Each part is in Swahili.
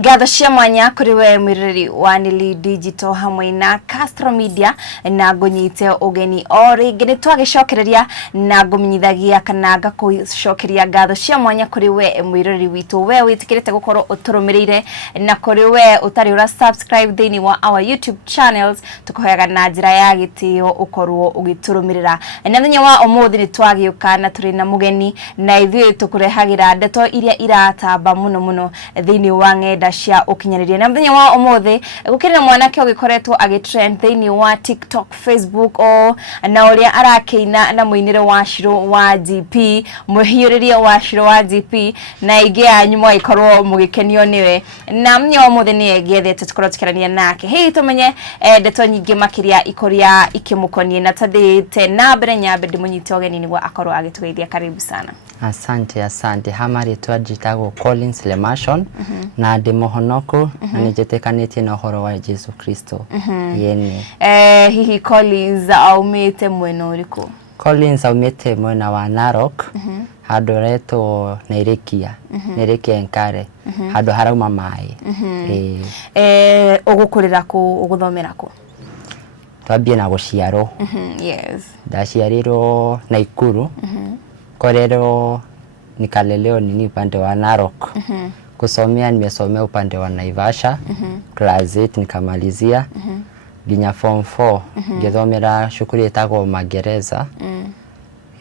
Gatho cia mwanya kuri we mwiriri wa Nili Digital hamwe na Castro Media na ngunyite ugeni o ringi ni twagicokereria na ngumenyithagia kana ngakucokeria gatho cia mwanya kuri we mwiriri witu we witikirite gukorwo uturumirire na kuri we utari ura subscribe thini wa our YouTube channels tukuhoyaga na njira ya gitio ukorwo ugiturumirira na thenya wa umuthi ni twagiuka na turi na mugeni na ithui tukurehagira ndeto iria iratamba muno thini wa ng'enda cia ukinyaniria na mthenya wa umuthi gukirira mwanake ugikoretwo agitrend thini wa TikTok, Facebook o na uria arakeina na muinire wa Shiro wa GP muhiuriria wa Shiro wa GP na ingi anyu ikorwo mugikenio niwe na mthenya wa umuthi ni ngethete tukorwo tukirania nake hii tumenye ndeto nyingi makiria ikoria ikimukonie na tathite na mbere nyambe ndimunyite ogeni niguo akorwo agitugeithia. Karibu sana. Asante hamari twajitago Collins Lemashon na ndimohonoku na nijetekanitie na uhoro wa Yesu Kristo yeni. Hihi Collins aumite mwena uriku? Collins aumite mwena wa Narok hado reto Nairekia Enkare hado harauma mai. Ugukurira ku uguthomera ku? Twambie na guciaro. Yes. Ndaciariro Naikuru. Korero nikaleleo nini upande wa Narok. Kusomea nimesomea upande wa Naivasha. Class 8 nikamalizia. Ginya form 4 ngithomera shukuri etago Magereza.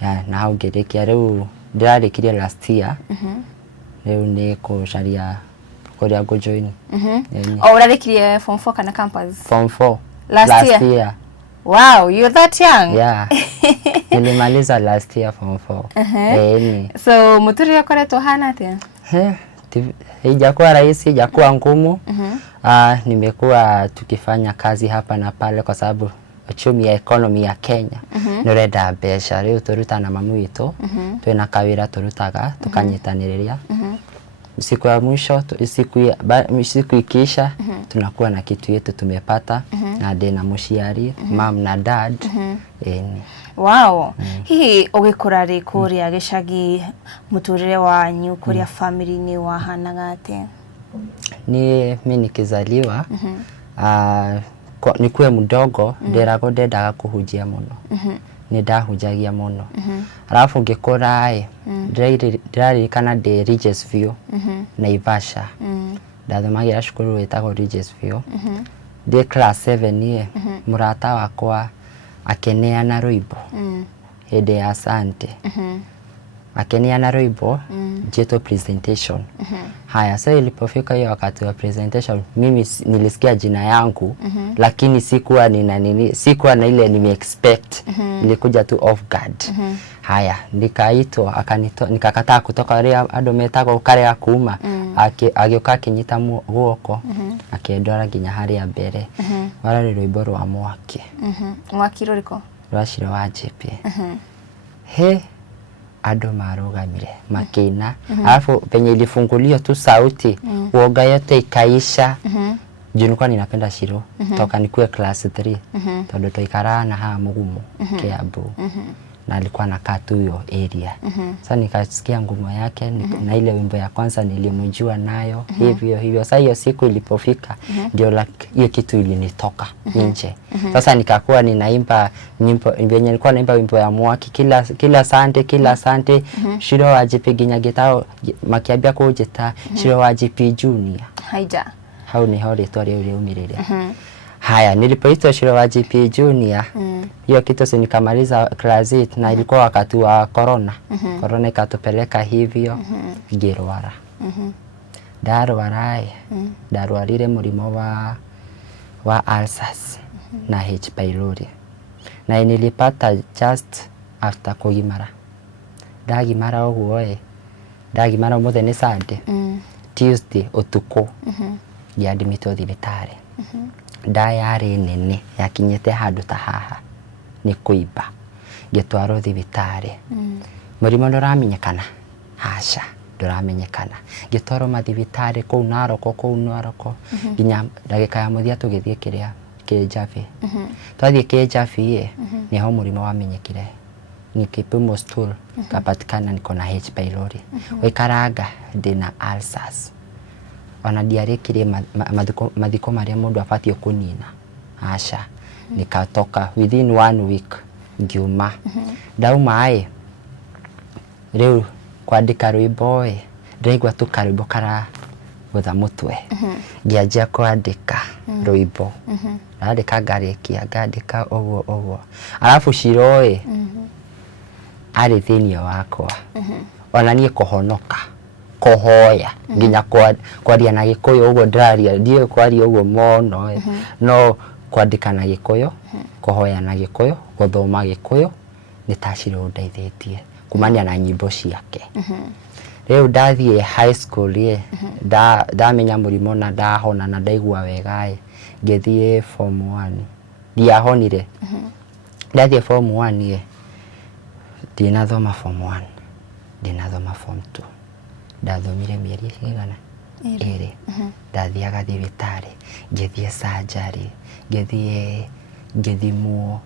Ya na hau ngerekia riu ndirarikirie last year. Riu ni kusharia kuria go join. Urarikirie form 4 kana campus? Form 4 last year. Wow, you're that young. Yeah. Nilimaliza last year form 4. So muturi yakoretwo hana atia? Haijakuwa rahisi, haijakuwa ngumu. Nimekuwa tukifanya kazi hapa na pale kwa sababu uchumi ya economy ya Kenya nurenda mbeca. Riu turuta na mamu witu twina kawira turutaga tukanyitaniriria. Siku ya mwisho siku ikiisha tunakuwa na kitu yetu tumepata na ndina muciari mom na dad. Wow. Hihi ugikura ri kuria gicagi muturire wanyu kuria family ni wahanaga atia? Ni mimi nikizaliwa nikuwe mdogo nderago ndendaga kuhujia muno. Nidahujagia muno. Alafu ngikura ndiraririkana ndi Regis View Naivasha. Ndathomagira cukuru wetagwo Regis View. Ndi class 7 murata wakwa akeneana rwimbo hede ya asante. Akeneana rwimbo jeto presentation. Haya, so ilipofika hiyo wakati wa presentation mimi nilisikia jina yangu lakini sikuwa sikuwa na ile nime expect. Nilikuja tu off guard. Haya, nikaitwa nikakataa kutoka ria ando metago kare akuma agioka akinyita guoko akiendora ginya haria mbere warari rwimbo rwa mwaki. Mwaki ruriko? Rwa Shiro wa GP. Ado marugamire makina. Alafu penye ilifungulio tu sauti uoga yote ikaisha. Nilikuwa ninapenda Shiro toka nikuwe class 3 todo toikarana ha mugumu Kiambu na alikuwa anakaa tu hiyo area. Sasa nikasikia ngoma yake na ile wimbo ya kwanza nilimjua nayo hivyo. Sasa hiyo siku ilipofika ndio hiyo kitu ilinitoka nje. Sasa nikakuwa ninaimba nyimbo yenye nilikuwa naimba wimbo ya mwaki kila Sunday Shiro wa GP ginya gitao makiambia kujeta Shiro wa GP Junior. Haija. Hau ni hore twari ule umirire. Haya, nilipoitwa Shiro wa GP Junior hiyo kitu nikamaliza class 8 na ilikuwa wakati wa corona. Corona ikatupeleka hivyo ngirwara. Darwarire murimo wa ulcers na H pylori. Na nilipata just after kugimara. Ndagimara uguo ndagimara umuthenya Sunday. Tuesday utuko admitwo thibitari. Ndayari nene yakinyete handu ta haha ni kuiba gitwaro thibitari. Murimo nduramenyekana hasha nduramenyekana gitwaro mathibitari kou Naroko ginya ndagika ya muthia tugithie kiria Kijavi. Twathie Kijavi niho murimo wamenyekire. Ni kipimo stool kapatikana niko na H pylori. Wikaranga ndina ulcers. ona ndiarĩkirie mathiko marĩa mũndũ abatie kũnina aca nikatoka within 1 week ngiuma ndauma rĩu kwandĩka rwĩmbo ndaigua tu karwĩmbo kara gũtha mũtwe ngĩanjia kwandĩka rwĩmbo ndandĩka ngarĩkia ngandĩka ũguo alafu Shiro arĩ thĩinĩ wakwa ona niĩ kũhonoka kũhoya nginya kwaria na Gĩkũyũ ũguo ndaria ndiĩ kwaria ũguo mũno no kwandĩka na Gĩkũyũ kũhoya na Gĩkũyũ gũthoma Gĩkũyũ nĩ ta Shiro ndeithĩtie kumania na nyimbo ciake rĩu ndathiĩ high school ndamenya mũrimũ na ndahona na ndaigua wega ngĩthiĩ form 1 ndiahonire ndathiĩ form 1 ndinathoma form 1 ndinathoma form 2 ndathomire mĩeri igana ĩrĩ ndathiaga thibitarĩ ngĩthiĩ surgery ngĩthimwo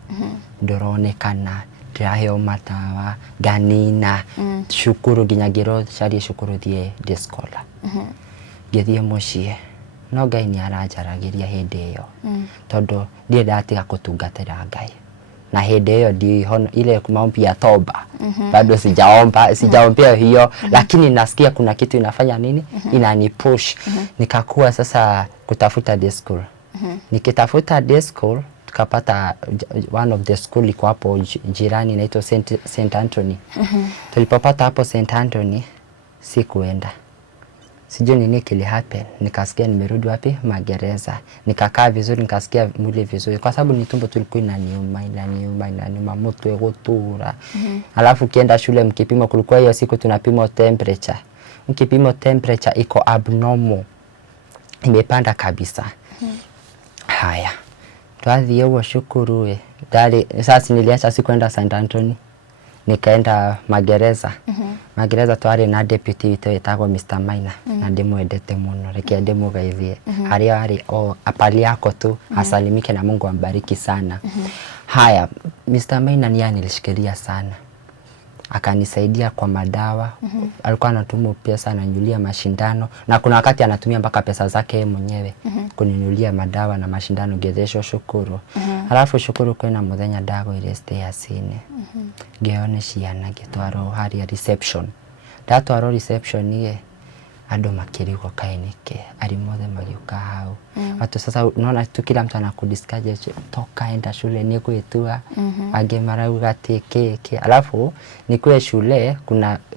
ndũronekana ndĩraheo matawa nganina cukuru nginya ngĩrocaria cukuru thiĩ day scholar ngĩthiĩ mũciĩ no Ngai nĩ aranjaragĩria hĩndĩ ĩyo tondũ ndiĩ ndatiga gũtungatĩra Ngai na hĩndĩ ĩyo ile maombi ya toba bado sijaombea hiyo lakini nasikia kuna kitu inafanya nini inanipush nikakuwa sasa kutafuta day school nikitafuta day school tukapata one of the school iko hapo jirani inaitwa St Anthony tulipopata hapo St Anthony sikuenda sijui nini kili happen nikasikia nimerudi wapi magereza nikakaa vizuri nikasikia mwili vizuri kwa sababu ni tumbo tulikuwa inaniuma mtu gutura alafu kienda shule mkipimo kulikuwa hiyo siku tunapima temperature mkipimo temperature iko abnormal imepanda kabisa haya twathi huo shukuru sasa niliacha sikwenda St Anthony nikaenda magereza magereza twari na deputy witũ wetagwo Mr Maina na ndimwendete muno reke ndimugeithie haria ari apali yako tu asalimike na Mungu ambariki sana haya Mr Maina ni anilishikilia sana akanisaidia kwa madawa alikuwa anatumia pesa ananyulia mashindano na kuna wakati anatumia mpaka pesa zake mwenyewe kuninulia madawa na mashindano gedesho shukuru alafu shukuru kwena muthenya ndago ile stay asine geone ciana gitwaro haria reception ndatwaro reception ando makirigo kainike alimothe magiuka hau watu sasa unaona tu kila mtu anakudiscourage toka enda shule ni kwetua agemarauga teke alafu ni kwe shule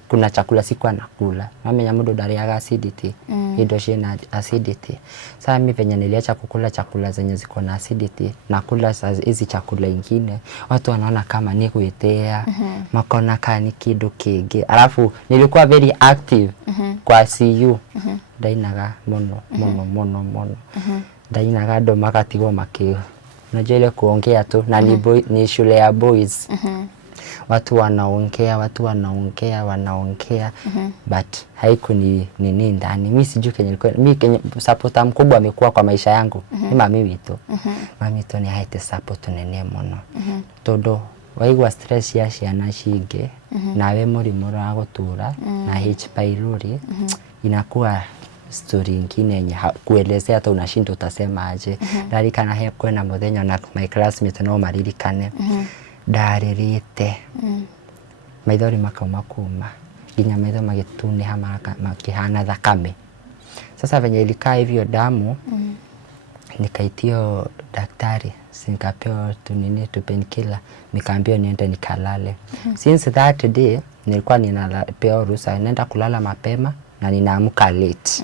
kuna chakula siku anakula namenya mundu ndariaga acidity indo ciena acidity sasa mimi venye niliacha kukula chakula zenye ziko na acidity na kula hizi chakula ingine watu wanaona kama ni kuetea makona kani kidu kingi alafu nilikuwa very active kwa CU ndainaga mono ndainaga ndo magatigwo makio unajua ile kuongea tu na ni shule ya boys watu wanaongea but haiku ni nini ndani mimi sijui mimi supporta mkubwa amekuwa kwa maisha yangu ni mami wito mami to ni haite support nene mono todo waigwa stress ya ciana cinge nawe mũrimũ wa gũtura na H pylori inakuwa story nyingine yenye kuelezea hata unashinda utasema aje ndarikana he kwena muthenya na my classmate no maririkane ndaririte maithori makauma kuma nginya maitho magitune hamaka makihana thakame sasa venye ilikaa hivyo damu nikaitio daktari nikapewa tunini tu painkiller nikaambiwa niende nikalale since that day nilikuwa ninapewa ruhusa nenda kulala mapema na ninaamka late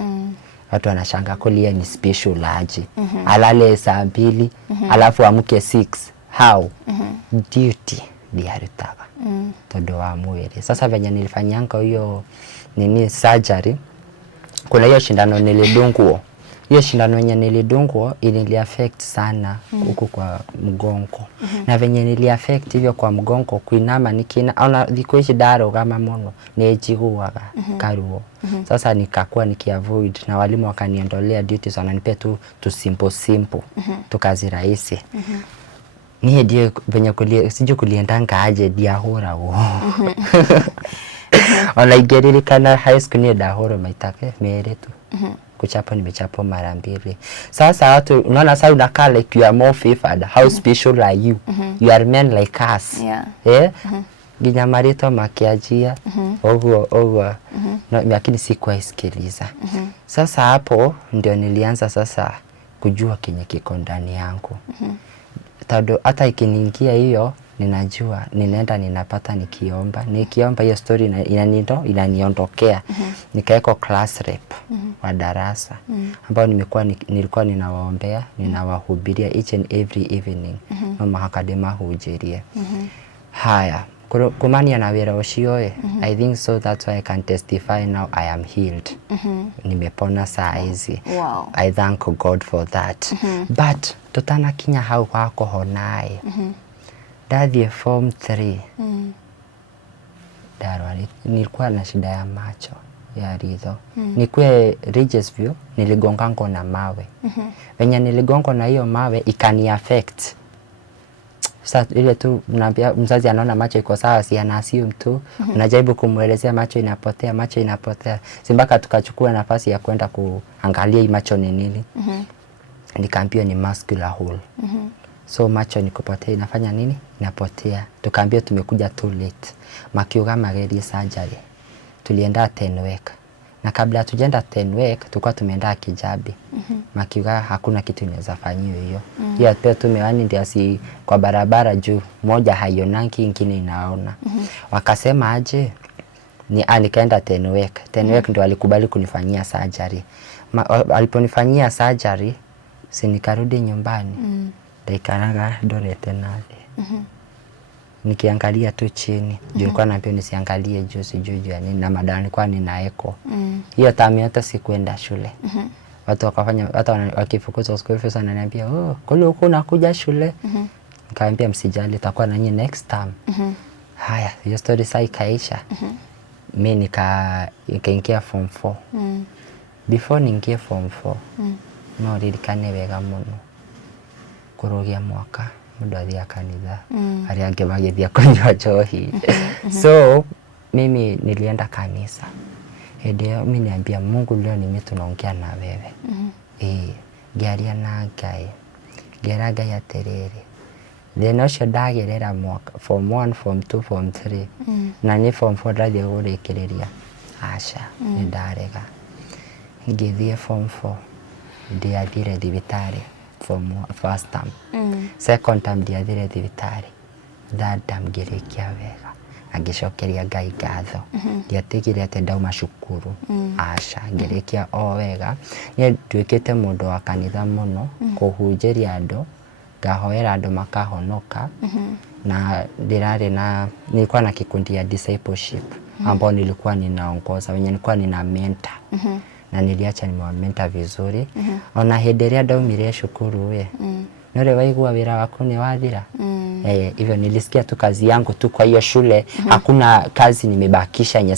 watu wanashanga kulia ni special aje alale saa 2 alafu amke 6 how duty diaritaga todo wa mwili sasa venye nilifanyanga hiyo nini surgery kuna hiyo shindano nilidungwa hiyo shindano yenye nilidungwa ili affect sana huko kwa mgongo na venye nili affect hivyo kwa mgongo kuinama nikina ona dhikoishi daro kama mono nejiguaga karuo sasa nikakuwa nikiavoid na walimu wakaniondolea duties wananipea tu simple tukazi rahisi ni ndio venye sije kuliendanga aje diahora ona igeririkana high school ni dahora maitake mere tu kuchapwa nimechapwa mara 2. Sasa watu unaona sasa unakaa like you are more favored. How special are you? You are men like us. Ginya marito makiajia ogwo no, lakini sikuwa isikiliza. Sasa hapo ndio nilianza sasa kujua kenye kiko ndani yangu. Tado hata ikiniingia hiyo ninajua ninaenda ninapata nikiomba hiyo story inaniondokea. Nikaeko class rep wa darasa ambao nilikuwa ninawaombea, ninawahubiria each and every evening no akadema hujirie. Haya kumania na wira ucio I think so that's why I can testify now I am healed. Nimepona saa hizi. Wow. I thank God for that. But tutana kinya hau kwako honai. Ndathie form 3. Darwali nilikuwa na shida ya macho ya ritho. Nikwe Regisview niligongango na mawe. Venye niligongo na hiyo mawe ikani affect. Sasa ile tu unaambia mzazi anaona macho iko sawa, si ana assume tu. Unajaribu kumuelezea macho inapotea. Simbaka tukachukua nafasi ya kwenda kuangalia hii macho ni nini. Nikaambiwa ni muscular hole. So macho ni kupotea, inafanya nini? Inapotea. Tukaambiwa tumekuja too late. Makiuga magerie surgery. Tulienda 10 week. Na kabla tujenda 10 week tulikuwa tumeenda Kijabi. Makiuga hakuna kitu inaweza fanyiwa hiyo. Hiyo pia tumewani ndio si kwa barabara juu moja haionanki ingine inaona. Wakasema aje nikaenda 10 week. 10 week ndio alikubali kunifanyia surgery. Aliponifanyia surgery si nikarudi nyumbani. Daikaraga dorete nathi. Nikiangalia tu chini. Nilikuwa naambiwa nisiangalie juu sijui yani na madani kwa ninaeko. Hiyo time hata sikuenda shule. Watu wakafanya hata wakifukuza school fees wananiambia, "Oh, kule uko unakuja shule?" Nikaambia msijali itakuwa na nyinyi next time. Haya, hiyo story sai kaisha. Mimi nikaingia form 4. Before ningie form 4. No ririkane wega muno. Kurogia mwaka mundu athia kanitha ari ange magithia kunywa njohi. So mimi nilienda kanisa. Ndio mimi niambia Mungu leo mimi tunaongea na wewe. Ngiaria na Ngai. Ngeraga ya terere. Then osho ndagerera mwaka form 1, form 2, form 3. Na ni form 4 ndathie gurekereria. Acha ndarega. Ngithie form 4. Ndiathire thibitari. From first term. Second term ndiathire thibitari. Third term ngirikia wega. Agicokeria Ngai ngatho. Ndiatigire ate ndauma cukuru. Acha ngirikia o wega. Ni nduikite mundu wa kanitha muno kuhunjiria andu, ngahoera andu makahonoka. Na nilikuwa na kikundi ya discipleship ambao nilikuwa ninaongoza, wenye nilikuwa nina mentor. Na niliacha nimewamenta vizuri. Ona hederia ndaumire shukuru nore waigua wira wako ni wathira. Hivyo nilisikia tu kazi yangu tu kwa hiyo shule. Hakuna kazi nimebakisha yenye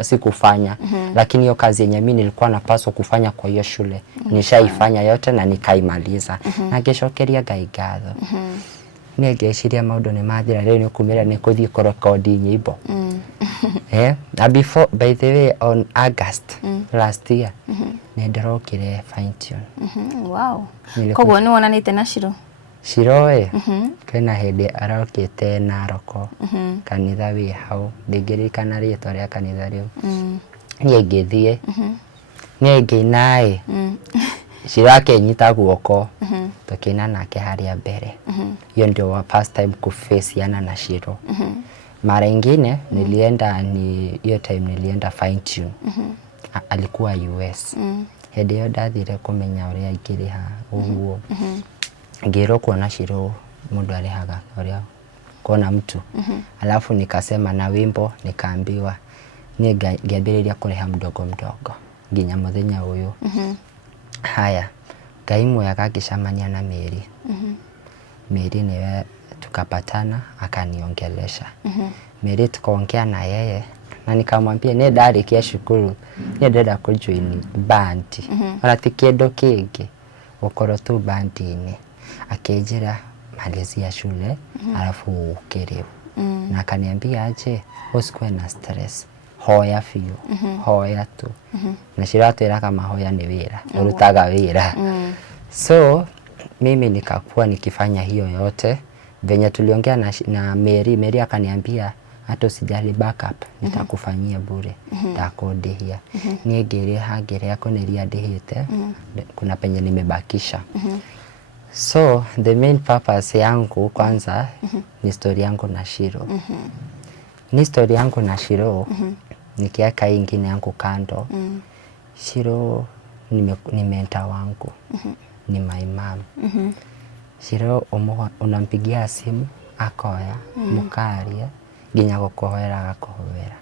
sikufanya. Lakini hiyo kazi yenye mimi nilikuwa napaswa kufanya kwa hiyo shule nishaifanya yote na nikaimaliza. Na ngicokeria Ngai ngatho. Ningeciria maundu ni mathira leo nikumira nikuthii kurekodi nyimbo. Before by the way on August last year ndirokire fine tune. Wow. Kogwo ni wonanite na Shiro kana hede arokite Naroko kanitha wi hau ndingirikana ritwa ria kanitha riu. Nie ngithie nie nginae Shiro akenyita guoko tukina nake haria mbere. Hiyo ndio wa first time kufaceana na Shiro. Mara ingine nilienda hiyo time nilienda fine tune. Alikuwa US. Hede yo ndathire kumenya uria ingiriha uguo. Ngiro kuona Shiro mundu arihaga uria kuona mtu. Alafu nikasema na wimbo nikaambiwa ni ngiambiriria kureha mdogo nginya muthenya uyu. Haya, Ngai mwega akicamania na Mary. Mary niwe tukapatana akaniongelesha. Mary tukaongea na yeye na nikamwambia ni ndarikia shukuru ni ndenda kujoin band. Ona ti kindu kingi ukoro tu band-ini. Akejera malizia shule alafu ukiriu. Na akaniambia aje usikuwe na stress. hoya fiyo hoya tu na Shiro atwiraga mahoya ni wira urutaga wira so mimi nikakuwa nikifanya hiyo yote venye tuliongea na Mary akaniambia hata usijali backup nitakufanyia bure ndakudihia niengere hangere yako niria ndihite kuna penye nimebakisha so the main purpose yangu kwanza ni story yangu na Shiro ni story yangu na Shiro nikiweka ingine yangu kando Shiro ni mentor wangu ni my mom Shiro unampigia simu akoya mukaria ginya gukohera agakohera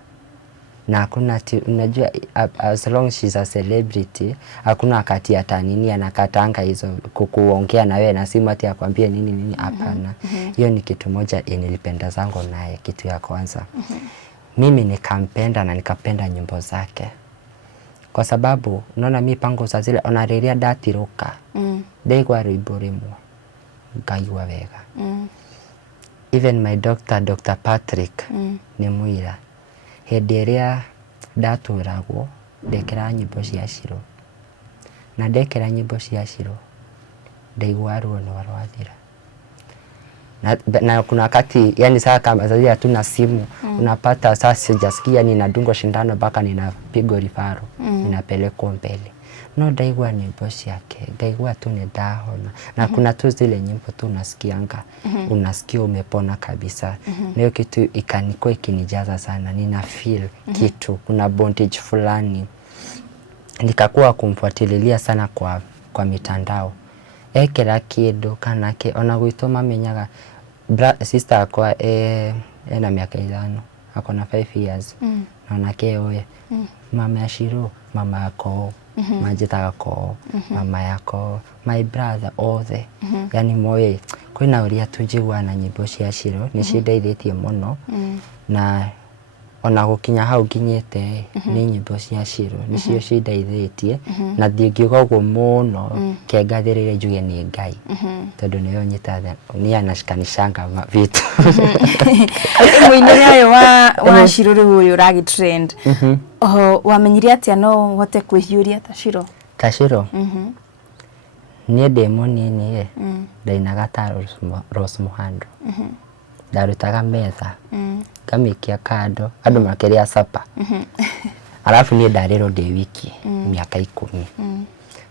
na hakuna unajua as long she's a celebrity hakuna wakati atanini anakatanga hizo kukuongea na wewe na simu ati akwambie nini hapana hiyo ni kitu moja nilipenda zangu naye kitu ya kwanza mimi nikampenda na nikapenda nyimbo zake kwa sababu unaona mimi pango za zile onareria datiruka ndegwa rwimbo rimwe ngaigua wega even my doctor Dr. Patrick ni mwira hindi iria ndaturagwo ndekera nyimbo cia Shiro na ndekera nyimbo cia Shiro ndaigua ruo no rwathira na kuna wakati yani saa kama sasa hatuna simu unapata sasa sijasikia ninadungwa shindano mpaka ninapigwa rifaro ninapelekwa mbele no ndaigua nyimbo ciake ndaigua tu ni ndahona na kuna tu zile nyimbo tu unasikianga unasikia umepona kabisa leo kitu ikaniko ikinijaza sana nina feel kitu kuna bondage fulani nikakuwa kumfuatililia sana kwa mitandao ekera kindu kana ke ona gwitoma menyaga sister akwa ena miaka 5 akona 5 years na onake oye mama ya Shiro mama yako majitaga ko mama yako my brother othe yani moye kwina uria tujigwa na nyimbo cia Shiro ni cindeithĩtie muno na ona gukinya hau nginyete ni nyimbo cia Shiro nicio cindeithĩtie na ndingiuga uguo muno kengathĩrĩre njuge ni Ngai tondu niyo nyitaga ni anashikanisanga vitu muinire ayo wa Shiro riu uragi trend wamenyire atia no hote kwihiuria ta Shiro ni demoni ni ndainaga ta Rose Muhando ndarutaga metha kamikia kando andu makeria sapa alafu ni ndarero de wiki miaka 10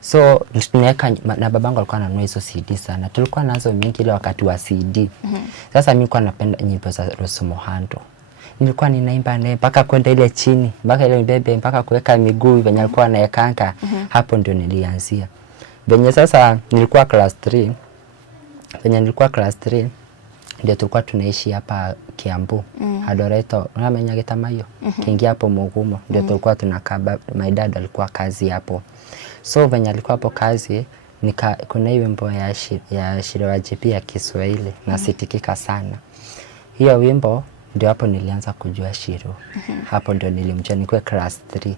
so tunaweka na babangu alikuwa ananunua hizo CD sana tulikuwa nazo mingi ile wakati wa CD sasa mimi nilikuwa napenda nyimbo za Rose Muhando nilikuwa ninaimba naye mpaka kwenda ile chini mpaka ile bebe mpaka kuweka miguu venye alikuwa anaekanga hapo ndio nilianzia venye sasa nilikuwa class 3 venye nilikuwa class 3 ndio tulikuwa tunaishi hapa Kiambu Adoreto unamenya Gitamayo kiingia hapo Mugumo ndio tulikuwa tunakaa my dad alikuwa kazi hapo so venye alikuwa hapo kazi kuna hiyo wimbo ya Shiro wa GP ya Kiswahili na sitikika sana hiyo wimbo ndio hapo nilianza kujua Shiro hapo ndio nilimjua nilikuwa class 3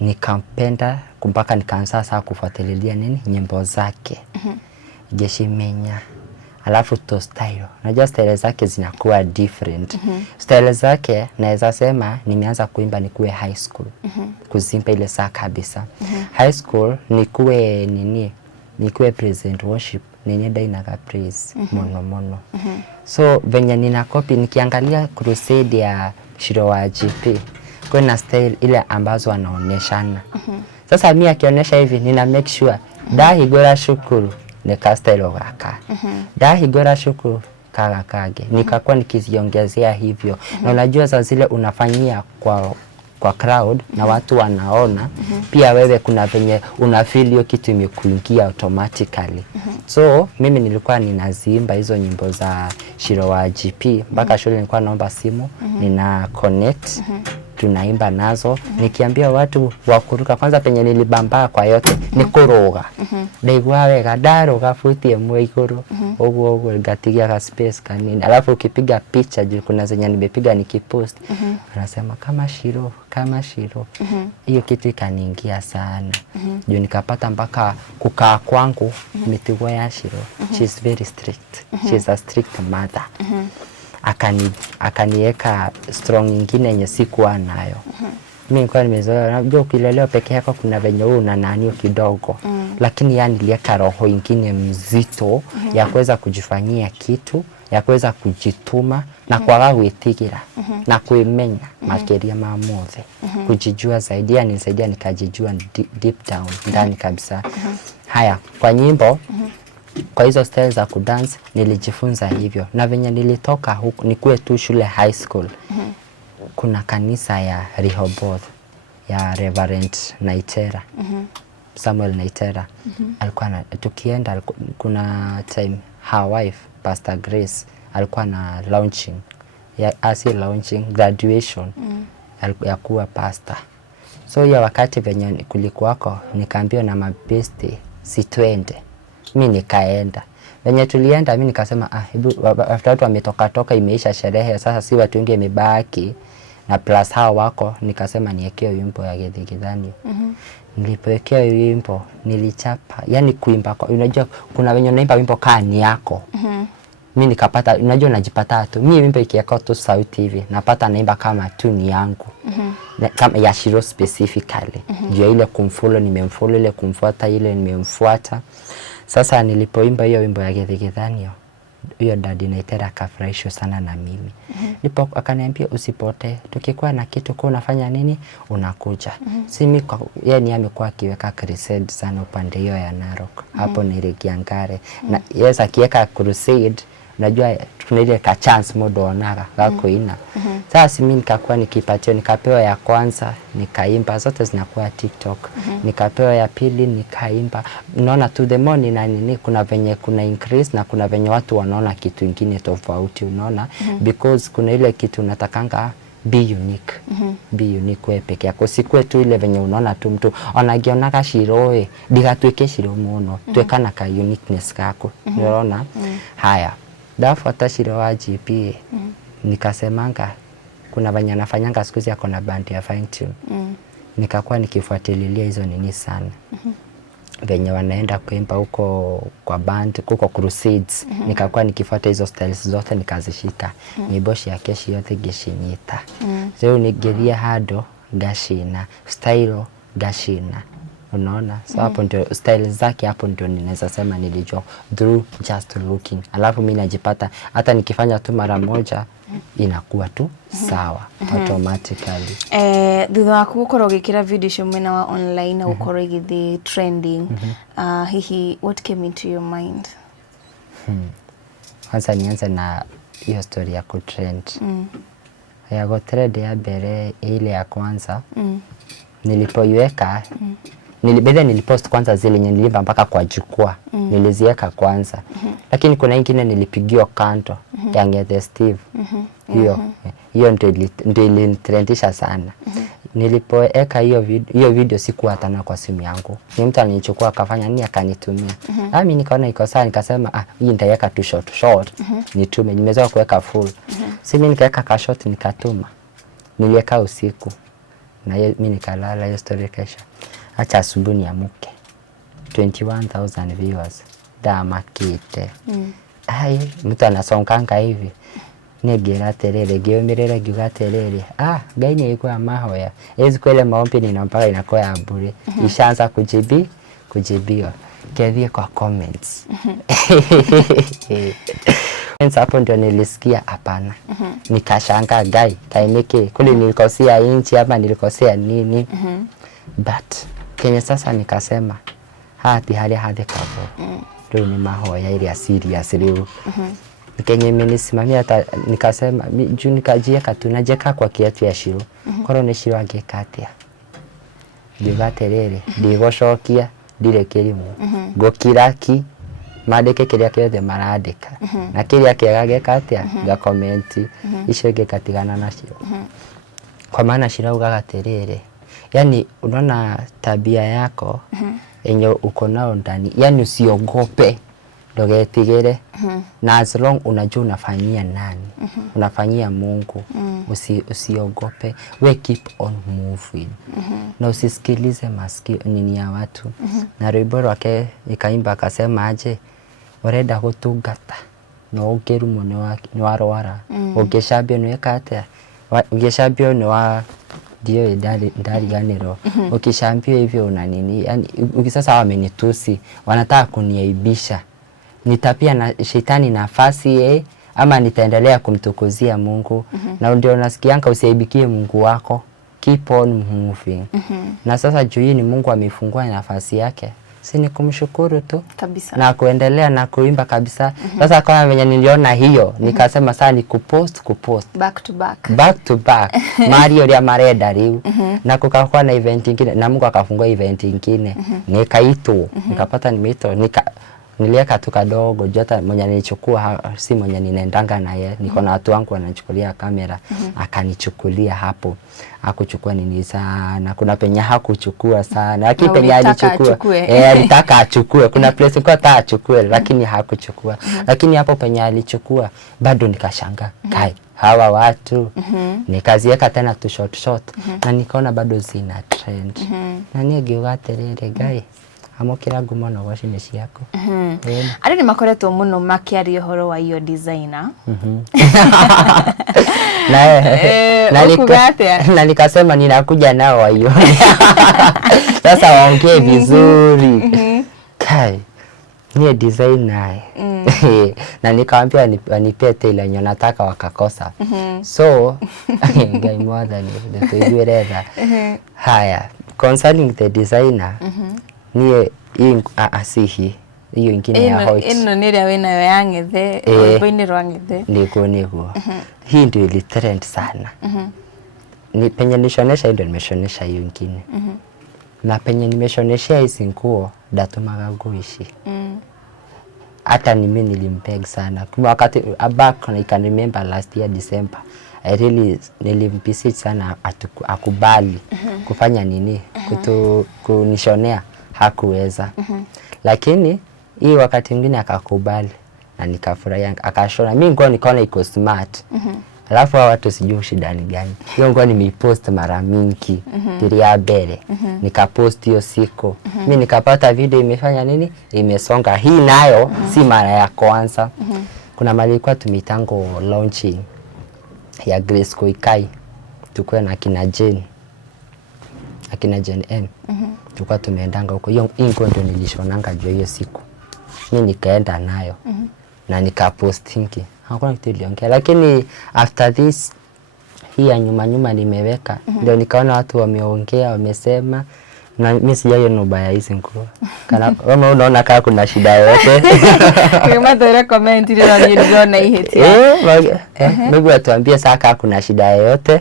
nikampenda mpaka nikaanza sasa kufuatilia nyimbo zake Jeshimenya alafu to style unajua style zake zinakuwa different style zake naweza sema nimeanza kuimba nikuwe high school kuzimba ile saa kabisa high school nikuwe present worship dainaga praise mono so venye nina copy nikiangalia crusade ya Shiro wa GP kuna style ile ambazo anaoneshana sasa mimi akionyesha hivi nina make sure ndahigora shukuru nika style waka ndahigora shukuru kaga kage nikakuwa nikiziongezea hivyo na unajua sasa zile unafanyia kwa crowd na watu wanaona pia wewe kuna venye una feel hiyo kitu imekuingia automatically so mimi nilikuwa ninaziimba hizo nyimbo za Shiro wa GP mpaka shule nilikuwa naomba simu nina connect tunaimba nazo nikiambia watu wakuruka kwanza penye nilibamba kwa yote ni kuroga ndaigua wega ndaroga futi mwe iguru oguo ngatigia ka space kanini alafu ukipiga picha juu kuna zenye nimepiga nikipost anasema kama Shiro hiyo kitu ikaniingia sana juu nikapata mpaka kukaa kwangu mitigo ya Shiro she's very strict she's a strict mother akaniweka strong nyingine yenye sikuwa nayo. Mimi nilikuwa nimezoea, unajua ukilelewa peke yako kuna venye wewe unananio kidogo. Lakini yani niliweka roho nyingine mzito ya kuweza kujifanyia kitu, ya kuweza kujituma na kwa gwitigira na kuimenya makeria ma mothe. Kujijua zaidi, yani nisaidia nikajijua deep down ndani kabisa. Haya, kwa nyimbo kwa hizo style za kudance nilijifunza hivyo. Na venye nilitoka huku nikuwe tu shule high school. Kuna kanisa ya Rehoboth ya Reverend Naitera. Samuel Naitera. Alikuwa tukienda, kuna time her wife Pastor Grace alikuwa na launching graduation ya kuwa pastor. So ya wakati venye kulikuwako nikaambiwa na mabesti si twende. Mimi nikaenda. Venye tulienda mimi nikasema after watu wametoka imeisha sherehe, sasa si watu wengi wamebaki na plus hao wako, nikasema niekee wimbo ya Githigithani. Nilipowekea wimbo nilichapa, yani kuimba kwa, unajua kuna wenye unaimba wimbo kani yako. Mimi nikapata, unajua najipata tu mimi wimbo ikiweka tu sauti hivi napata naimba kama tu ni yangu. Kama ya Shiro specifically. Jua ile kumfollow nimemfollow, ile kumfuata ile nimemfuata. Sasa nilipoimba hiyo wimbo ya Githigithani, huyo Daddy Naitera akafurahishwa sana na mimi. Ndipo akaniambia usipotee, tukikuwa na kitu kwa unafanya nini unakuja. Simi yeye ni amekuwa akiweka crusade sana upande hiyo ya Narok. Hapo ni Kiangare. Na yes akiweka crusade, unajua tuna ile ka chance modo onaga gakoina. Sasa mimi nikakuwa nikipatio, nikapewa ya kwanza nikaimba, zote zinakuwa TikTok. Nikapewa ya pili nikaimba. Unaona to the morning na nini, kuna venye kuna increase na kuna venye watu wanaona kitu kingine tofauti, unaona. Because kuna ile kitu unatakanga be unique. Be unique wewe peke yako, sikwe tu ile venye unaona tu mtu onagionaga Shiroe digatuike Shiro muno, twekana ka uniqueness kako, unaona. Haya, dafuata Shiro wa GP. Nikasemanga kuna venye anafanyanga siku hizi yako na band ya Fine Tune. Nikakuwa nikifuatilia hizo nini sana. Venye wanaenda kuimba huko kwa band, huko crusades. Nikakuwa nikifuata hizo styles zote nikazishika. Miboshi ya keshi yote geshinyita. Sio nigeria hado gashina, style gashina. Unaona? So hapo ndio style zake, hapo ndio ninaweza sema nilijua through just looking. Alafu mimi najipata hata nikifanya tu mara moja inakuwa tu sawa automatically. Thutha wa gukorwo gikira video cio mwena wa online na gukorwo igithi trending, hihi what came into your mind? Kwanza nianze na hiyo story ya kutrend. Ya kutrend ya mbere ile ya kwanza nilipoiweka nilipost kwanza zile niliimba mpaka kwa jukwaa. Niliziweka kwanza. Lakini kuna nyingine nilipigiwa kanto ya Ng'ethe Steve. Hiyo ndio ilinitrendisha sana. Nilipoweka hiyo video sikuwa hata na kwa simu yangu. Ni mtu alinichukua akafanya nini akanitumia. Mimi nikaona iko sawa, nikasema hii nitaweka tu short. Nitume, nimezoea kuweka full. Mimi nikaweka ka short nikatuma. Niliweka usiku. Na mimi nikalala, hiyo story kesha. Acha asubuhi niamke. 21,000 viewers. Damakite. Mtu anasonganga hivi. Negera terere, geumirira giuga terere. Ngai ni ikuwa mahoya. Ezi kwele maombi ninampaka inakuwa ya bure. Ishaanza kujibiwa. Kethie kwa comments. Hapo ndio nilisikia hapana. Nikashanga gai, taimeke kule nilikosea inchi ama nilikosea nini. But Kenya sasa nikasema hati hali kabo. Ndio ni mahoya ile ya serious leo. Kenya imenisimamia hata nikasema juu nikajieka tu najeka kwa kiatu ya Shiro. Koro ni Shiro agekatia. Ndigaterere, ndigoshokia, ndire kirimu. Gokiraki madeke kiria kiothe marandika. Na kiria kiagageka atia ga comment icio ngekatigana nacio. Kwa maana Shiro ugagaterere. Yani unaona tabia yako yenye uko nao ndani, yani usiogope. Ndogetigere. Na as long unajua unafanyia nani, unafanyia Mungu, usiogope. We keep on moving. Na usisikilize masikio nini ya watu. Na rwimbo rwake ikaimba akasema aje, urenda gutungata no ukirumo ni warwara ukishabio ni wekate ukishabio ni wa ndio ndari ganiro ukishambio hivyo una nini, yani ukisasa wamenitusi wanataka kuniaibisha, nitapia na shetani nafasi ama nitaendelea kumtukuzia Mungu. Na ndio nasikianga usiaibikie Mungu wako, keep on moving. Na sasa juu hii ni Mungu amefungua nafasi yake, si ni kumshukuru tu kabisa na kuendelea na kuimba kabisa. Sasa kama venye niliona hiyo nikasema saa ni kupost back to back Mario ya mareda riu na kukakuwa na event ingine na Mungu akafungua event ingine nikaitwa nikapata nimeitwa nilieka tu kadogo jota mwenye nilichukua si mwenye ninaendanga naye, niko na watu wangu wanachukulia kamera akanichukulia hapo. Hakuchukua nini sana, kuna penye hakuchukua sana lakini penye alichukua alitaka achukue, kuna place kwa taa achukue lakini hakuchukua. Lakini hapo penye alichukua bado nikashanga kai hawa watu nikazieka tena tu short na nikaona bado zina trend na nigiuga terere gai amokira ngumo no washine ciako ari ni makoretwo muno makiari horo wa iyo designer na nikasema ninakuja nao waiyo sasa waongee vizuri kai ni designer na nikamwambia nipe tele yenye nataka wakakosa so ngai mother ni tuijuereza haya concerning the designer ni hii asihi hiyo ingine ya hot ino niria wena yo yangethe boini rwangethe niko hii ndio ile trend sana ni penye nishonesha ndio nimeshonesha hiyo ingine na penye nimeshonesha hizi nguo datumaga nguishi hata mimi nilimpeg sana kwa wakati back I can remember last year December I really nilimpisich sana akubali kufanya nini kunishonea hakuweza lakini hii wakati mwingine akakubali na nikafurahia akashona. Mimi ngo nikaona iko smart alafu watu sijui shida ni gani hiyo ngo nimeipost mara mingi ya mbele nikapost hiyo siku mimi nikapata video imefanya nini imesonga. Hii nayo si mara ya kwanza kuna mali ilikuwa tumitango launching ya Grace Koikai tukue na akina Jane M tulikuwa tumeendanga huko. Hiyo ingo ndio nilishonanga juu hiyo siku mimi nikaenda nayo na nikapostingi hakuna kitu iliongea, lakini after this hii ya nyuma nimeweka ndio nikaona watu wameongea wamesema na mimi sijaiona ubaya hizi nguo kana kama unaona kama kuna shida yote kama tu comment ile niliona ihetia maybe atuambie sasa kuna shida yote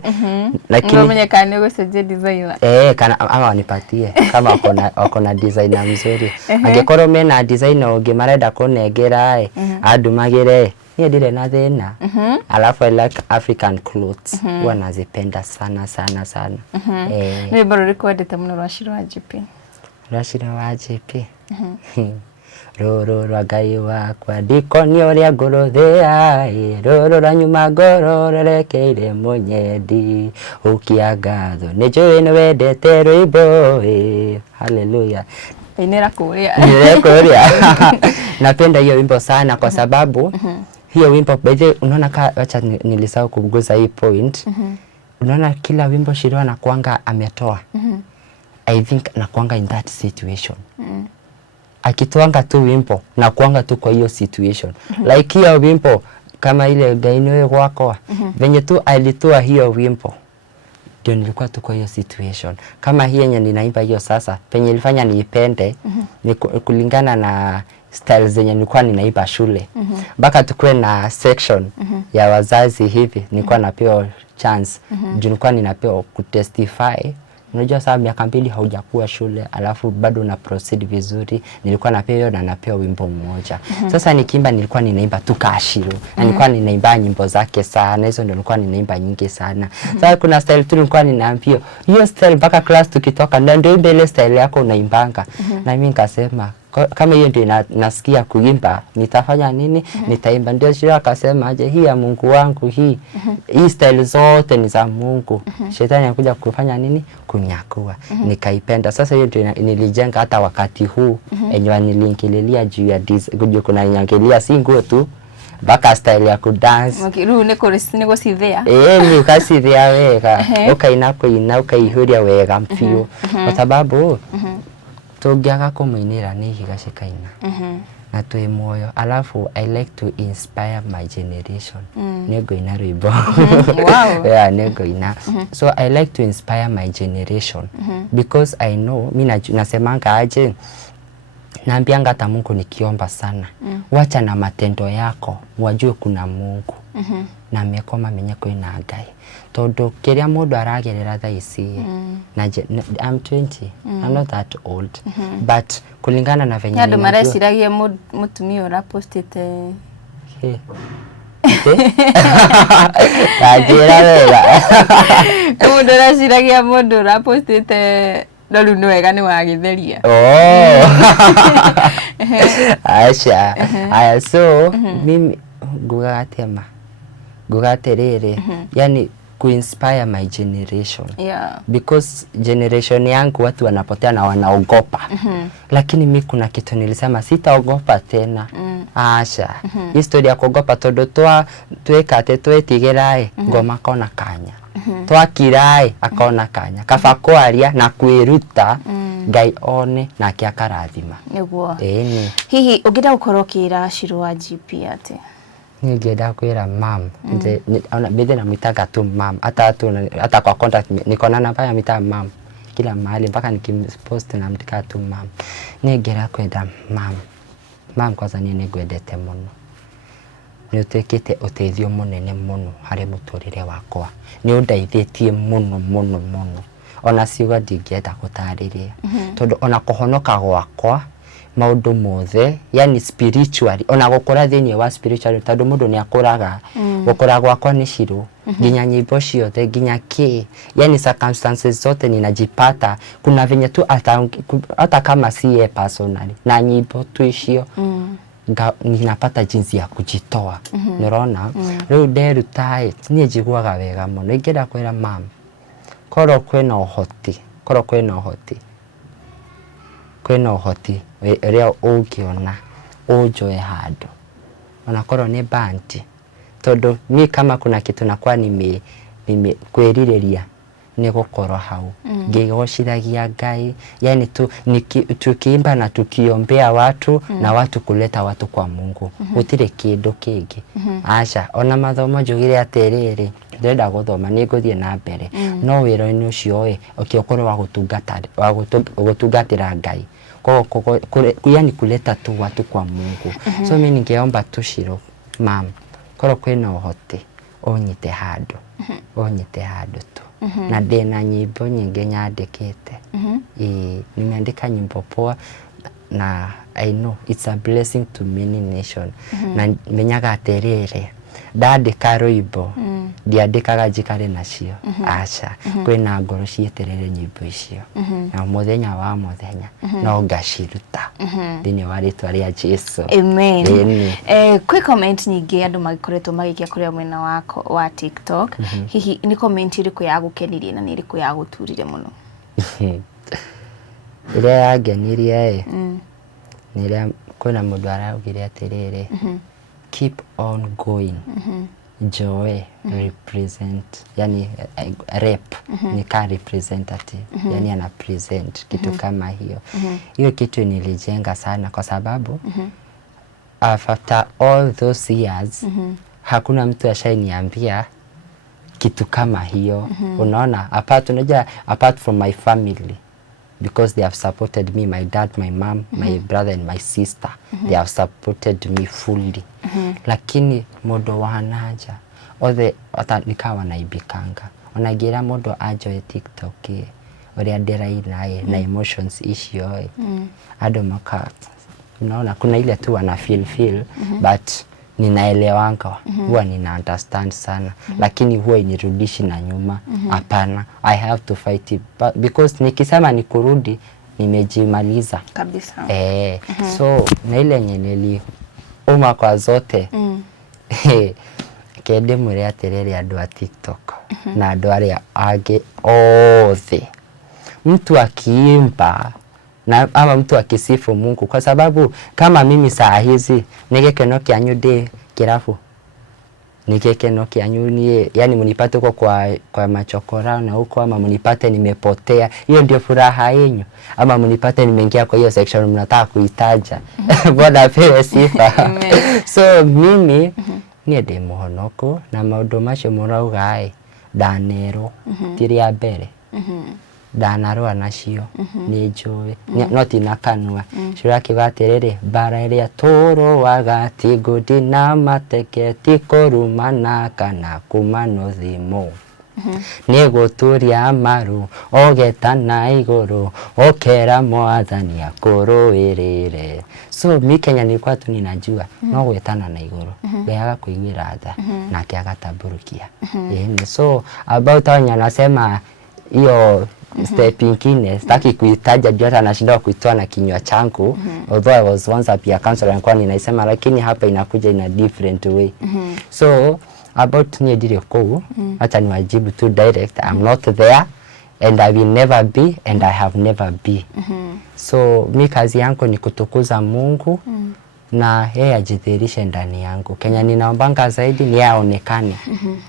lakini mwenye kani ugoseje designer kana ama wanipatie kama wako na designer mzuri angekoro mena designer ungemarenda kunegera adumagire ni ndire na thina alafu I like African clothes huwa nazipenda sana ni bado recorded muno rwashiro wa GP roro rwagai wakwa ndikoni uria nguruthia roro ranyuma ngoro rerekeire munyendi ukiangatho ni njui ni wendete rwimbo haleluya inera kuria napenda hiyo wimbo sana kwa sababu hiyo wimbo baadhi unaona acha nilisahau kuguza hii point unaona kila wimbo Shiro na kuanga ametoa I think na kuanga in that situation akitoanga tu wimbo na kuanga tu kwa hiyo situation like hiyo wimbo kama ile gainwe wako venye tu alitoa hiyo wimbo ndio nilikuwa tu kwa hiyo situation kama hii yenye ninaimba hiyo sasa penye ilifanya niipende ni kulingana na style zenye nilikuwa ninaimba shule mpaka tukue na section ya wazazi hivi nilikuwa napewa chance nilikuwa ninapewa kutestify. Unajua sasa miaka 2 haujakuwa shule alafu bado una proceed vizuri, nilikuwa napewa na napewa wimbo mmoja. Sasa nikiimba nilikuwa ninaimba tu Kashiro. Na nilikuwa ninaimba nyimbo zake sana, hizo ndio nilikuwa ninaimba nyingi sana. Sasa kuna style tu nilikuwa ninaambia, hiyo style mpaka class tukitoka ndio ile style yako unaimbanga. Na mimi nikasema kama hiyo ndio nasikia kuimba nitafanya nini? Nitaimba. Ndio Shiro akasema aje, hii ya Mungu wangu hii style zote ni za Mungu. Shetani anakuja kufanya nini? Kunyakua. Nikaipenda. Sasa hiyo ndio nilijenga hata wakati huu enyewa niliingililia juu ya kuna nyangelia si nguo tu baka style ya kudance Riu nĩ gũcithĩa ni ukacithia wega ukaina kuina ukaihuria wega mpio kwa sababu tungiaga kumuinira ni higa cikaina na twi moyo. Alafu I like to inspire my generation. Nĩngoina rwĩmbo wow. Yeah, nĩngoina so I like to inspire my generation because I know mimi nasemanga aje, naambianga hata Mungu nikiomba sana wacha na matendo yako wajue kuna Mungu na mekoma menye kwina Ngai tondu kiria mundu aragerera thaa ici na I'm 20 I'm not that old but kulingana na venye andu mareciragia mutumia ura postete ajira wega mundu araciragia mundu ura postete Dalu no wega ni wagitheria. Aisha. Aya so mimi gugaterere yani kuinspire my generation. Yeah. Because generation yangu watu wanapotea na wanaogopa. Lakini mimi kuna kitu nilisema sitaogopa tena. Aisha. History ya kuogopa todo twekate twetigerae ngoma kona kanya. Twakirai akona kanya kafakwaria na kwiruta Ngai one na kiakarathima niguo ni hihi ungida ukorokira shirwa GP ate ningenda kwira mam ona bidhe na mitaka tu mam hata kwa contact niko na namba ya mita mam kila mahali mpaka nikimpost na mtika tu mam ningera kwenda mam kwanza nigwendete muno ni utekete uteithio munene muno hari muturire wakwa ni undaithĩtie muno ona ciuga ndingĩenda gũtarĩria tondu ona kuhonoka gwakwa maundu mothe yani spiritually ona gukura thĩinĩ wa spiritually tondu mundu ni akuraga gukura gwakwa ni shiru nginya nyimbo ciothe nginya yani circumstances zote ninajipata kuna venye tu hata kama siye personally na nyimbo tu icio ninapata jinsi ya kujitoa nirona riu nderutai nie njiguaga wega muno ingenda kwira mam koro kwena uhoti ria ungiona unjoe handu ona koro ni banti tondu mi kama kuna kitu nakuwa kwiririria ni gukoro hau ngigociragia Ngai yani tukiimba na tukiombea watu na watu kuleta watu kwa Mungu gutire kindu kingi acha ona mathomo njugire atiriri ndenda guthoma ni nguthie na mbere no wira-ini ucio ukiokorwo wa gutungatira Ngai yani kuleta tu watu kwa Mungu so mimi ningeomba tu Shiro mam koro kwina uhoti unyite handu tu na ndina nyimbo nyingi nyandikite nimeandika nyimbo poa na I know it's a blessing to many nation na menyaga atiriri ndandika rwimbo ndiandikaga njikare nacio acha kwina ngoro cieterere nyimbo icio na muthenya wa muthenya no ngaciruta thini wa ritwa ria Jesu amen. Quick comment nyingi andu magikoretwo magikia kuria mwena wako wa TikTok hihi ni comment iriku ya gukenirie na ni iriku ya guturire muno ire yangenirie ni ria kuna mundu araugire atiriri keep on going joy represent yani rep ni ka representative yani ana present kitu kama hiyo kitu nilijenga sana kwa sababu after all those years hakuna mtu ashaniambia kitu kama hiyo unaona apart from my family because they have supported me, my dad, my mom, my brother and my sister. They have supported me fully. Lakini mundu wanaja othe nikawa naibikanga onagira mundu ajoe TikTok uria ndirainae na emotions icio ado maka unaona kuna ile tu wana feel but ninaelewanga huwa nina understand sana lakini huwa inirudishi na nyuma hapana I have to fight it because nikisema nikurudi nimejimaliza kabisa so na ile nyeneli kwa zote kende mwire atiriri andu a TikTok na andu aria age othe mtu akiimba na ama mtu akisifu Mungu kwa sababu kama mimi saa hizi nigekeno kianyu kirafu nikekeno kianyu ni yani mnipate huko kwa machokora na huko, ama mnipate nimepotea, hiyo ndio furaha yenu, ama mnipate nimeingia kwa hiyo section mnataka kuitaja. Bwana apewe sifa. So mimi ni ndi muhonoko na maundu macio murauga danero tiria mbere danarua nacio ni njui no tina kanua cura kigatiriri bara iria turuaga ti ngudi na mateke ti kurumana kana kumano thimo ni guturia maru ogetana iguru okera mwathani akuruirire. So mi Kenya nilikuwa tu ninajua no gwetana na iguru geaga kuiguira tha na kiagatamburukia. So about wanya nasema hiyo step ingine sitaki kuitaja ndio hata nashinda kuitoa na kinywa changu, although I was once a peer counselor nilikuwa ninaisema, lakini hapa inakuja in a different way. So about nie dire kou acha niwajibu tu direct, I'm not there and I will never be and I have never be. So mi kazi yangu ni kutukuza Mungu na yeye ajidhihirishe ndani yangu. Kenya ninaombanga zaidi ni aonekane.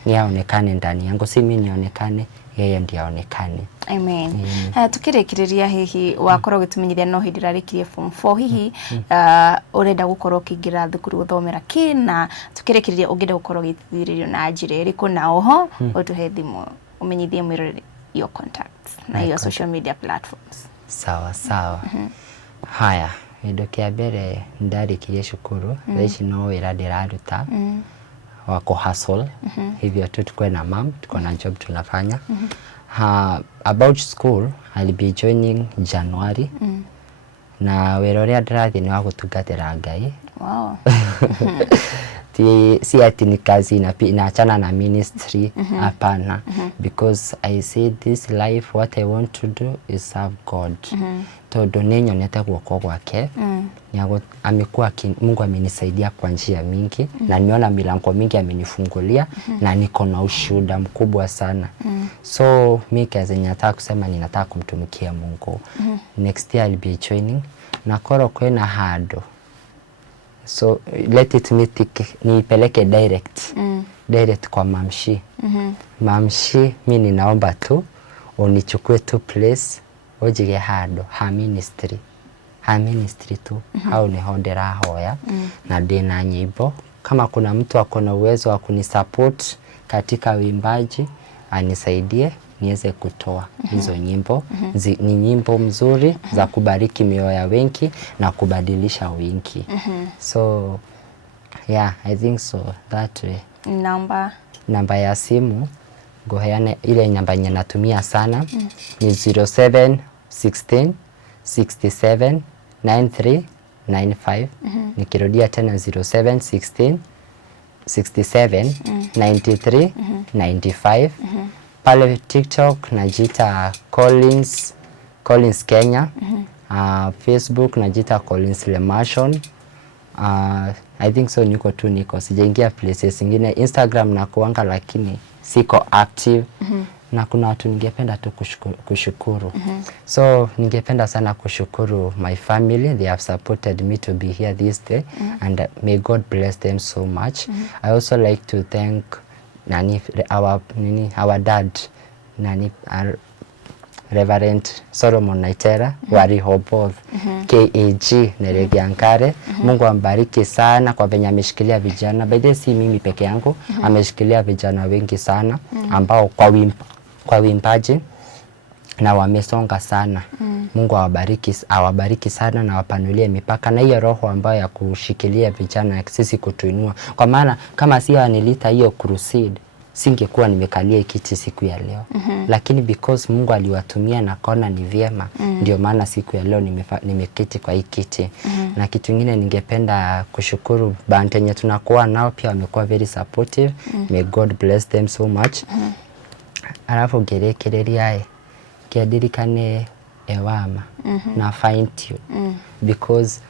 Ni aonekane ndani yangu, si mimi nionekane, yeye ndiye aonekane. Amen. Tukirekereria hihi wakorwo gitumenyithia no hindi rarikirie form 4 hihi urenda gukorwo kingira thukuru guthomera ki, na tukirekereria ungenda gukorwo githiririo na njira iriku, na oho utuhe thimu umenyithie mwirori your contacts na your social media platforms. Sawa sawa. Haya, indo kia mbere ndarikirie cukuru thaici no wira ndiraruta wa kuhustle, hivyo tu tukwe na mam, tuko na job tunafanya. About school, I'll be joining January. Na wira uria ndirathi ni wa gutungatira Ngai. Wow. Si ati ni kazi inaachana na ministry, hapana. Because I say this life, what I want to do is serve God. Tondu ninyonete guoko gwake, amekuwa Mungu amenisaidia kwa njia mingi, na nimeona milango mingi amenifungulia, na niko na ushuhuda mkubwa sana. So mimi kazi ninataka kusema ninataka kumtumikia Mungu. Next year I'll be joining na koro kwena hado. So let it nipeleke direct kwa mamshi. Mamshi mimi ninaomba tu unichukue tu place ujige hado ha ministry tu au ni hondera hoya na dena nyimbo. Kama kuna mtu akona uwezo wa kunisupport katika uimbaji anisaidie niweze kutoa hizo nyimbo. Ni nyimbo mzuri za kubariki mioyo ya wengi na kubadilisha wingi. So yeah, I think so that way. Namba ya simu goheane, ile namba yenye natumia sana ni 0716 67 9395. Nikirudia tena 0716 67 93 95. Pale TikTok najita Collins Kenya. Facebook najita Collins Lemashon. I think so niko sijaingia places zingine. Instagram na kuanga lakini siko active. Na kuna watu ningependa tu kushukuru. So ningependa sana kushukuru my family, they have supported me to be here this day, and may God bless them so much. I also like to thank our dad Reverend Solomon Naitera wa Rehoboth KAG Neregiankare. Mungu ambariki sana kwa venye ameshikilia vijana. By the way, si mimi peke yangu, ameshikilia vijana wengi sana ambao kwa wimbaji na wamesonga sana. Mungu awabariki sana na wapanulie mipaka, na hiyo roho ambayo ya kushikilia vijana sisi kutuinua. Kwa maana kama si anilita hiyo crusade, singekuwa nimekalia kiti siku ya leo. Lakini because Mungu aliwatumia na kona ni vyema, ndio maana siku ya leo nimeketi kwa hii kiti. Na kitu kingine ningependa kushukuru band yenye tunakuwa nao, pia wamekuwa very supportive. May God bless them so much. Alafu gerekereria kiadirikane ewama na find you because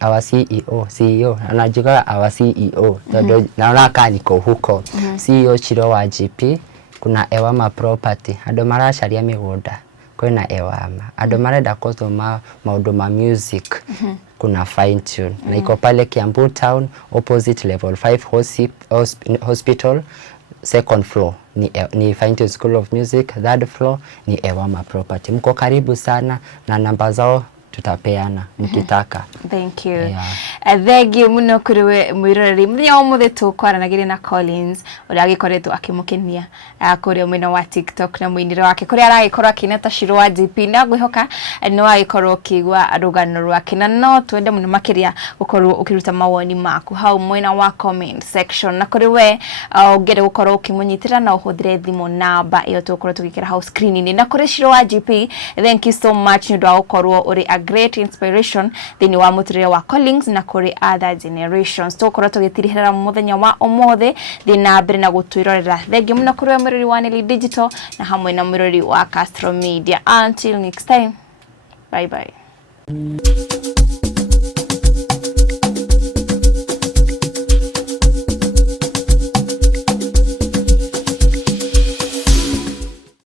our CEO anajua our CEO naona kaniko huko CEO Chiro wa GP kuna ewama property ando marasharia migunda kwina ewama ando marenda kuthoma maundu ma music kuna Fine Tune na iko pale Kiambu Town opposite level 5 hospital second floor ni Fine Tune School of Music, third floor ni Ewama Property. Mko karibu sana na namba zao tutapeana mkitaka. Thank you. Thank you muno kuriwe mwiroreri muthenya omuthe tukwaranagire na Collins uria agikoretwo akimukenia kuria mwena wa TikTok na mwinire wake kuria aragikorwo akineta Shirwa GP na ngwihoka no agikorwo kigwa rugano rwake na no twende muno makiria gukorwo ukiruta mawoni maku hau mwena wa comment section na kuriwe ungere gukorwo ukimunyitira na uhuthire thimu namba iyo tukorwo tugikira hau screen ni na kuri Shirwa GP. Thank you so much ni ndwa gukorwo uri great inspiration thini wa mutirire wa Collins na kuri other generations tukorwo tugitirihira muthenya wa omothe thina mbere na gutwirorera. Thengi muno kuri Mwirori wa Wanili Digital na hamwe na Mwirori wa Castro Media. Until next time, bye bye.